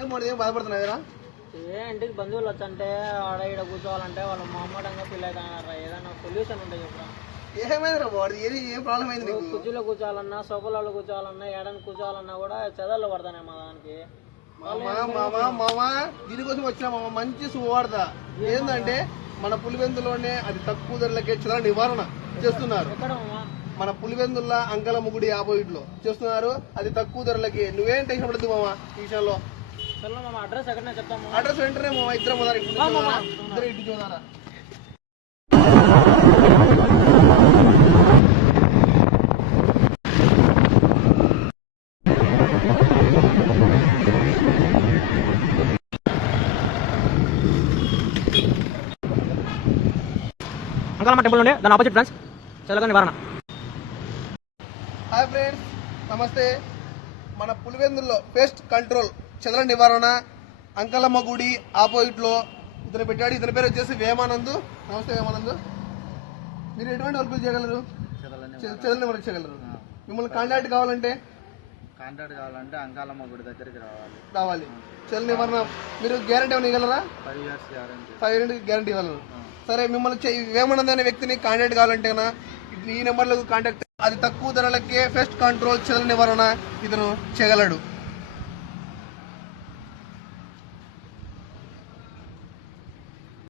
ఏం బాధపడుతున్నారా? ఇంటికి బంధువులు వచ్చంటే ఆడ ఈడ కూర్చోవాలంటే వాళ్ళు మొహమాటంగా ఫీల్ అవుతున్నారా? ఏదైనా సొల్యూషన్ ఉంటాయి చెప్పరా? ఏమైంది బాబు? ఏం ప్రాబ్లం అయింది? కుర్చీలో కూర్చోవాలన్నా, సోఫాలలో కూర్చోవాలన్నా, ఏడని కూర్చోవాలన్నా కూడా చెదలు పడతానే మా దానికి. దీనికోసం వచ్చిన మామ మంచి సువార్త ఏంటంటే మన పులివెందులోనే అది తక్కువ ధరలకే చెదల నివారణ చేస్తున్నారు. మన పులివెందుల అంకలమ్మ గుడి ఆపోజిట్ లో చేస్తున్నారు. అది తక్కువ ధరలకి. నువ్వేం టెన్షన్ పడద్దు మామ ఈ విషయంలో. అడ్రస్ ఎక్కడనే చెప్తాము. అడ్రస్ వెంటనే మామ ఇద్దరు ఇంటి చూడారా. అంకలమ్మ టెంపుల్ నుండి దాని ఆపోజిట్ బ్రాంచ్ చెదల నివారణ. హాయ్ ఫ్రెండ్స్, నమస్తే. మన పులివెందుల్లో పెస్ట్ కంట్రోల్ చెదల నివారణ అంకలమ్మ గుడి ఆపోజిట్ లో ఇతను పెట్టాడు. ఇతని పేరు వచ్చేసి వేమానంద్. నమస్తే వేమానంద్. మీరు ఎటువంటి వర్కులు చేయగలరు? చెదల నివారణ చేయగలరు. మిమ్మల్ని కాంటాక్ట్ కావాలంటే అంకాలమ్మ గుడి దగ్గరికి రావాలి. చెదల నివారణ మీరు గ్యారంటీ ఏమైనా ఇవ్వగలరా? 5 years గ్యారంటీ ఇవ్వగలరు. సరే, మిమ్మల్ని వేమానంద్ అనే వ్యక్తిని కాంటాక్ట్ కావాలంటే ఈ నెంబర్లకు కాంటాక్ట్. అది తక్కువ ధరలకే పెస్ట్ కంట్రోల్ చెదల నివారణ ఇతను చేయగలడు.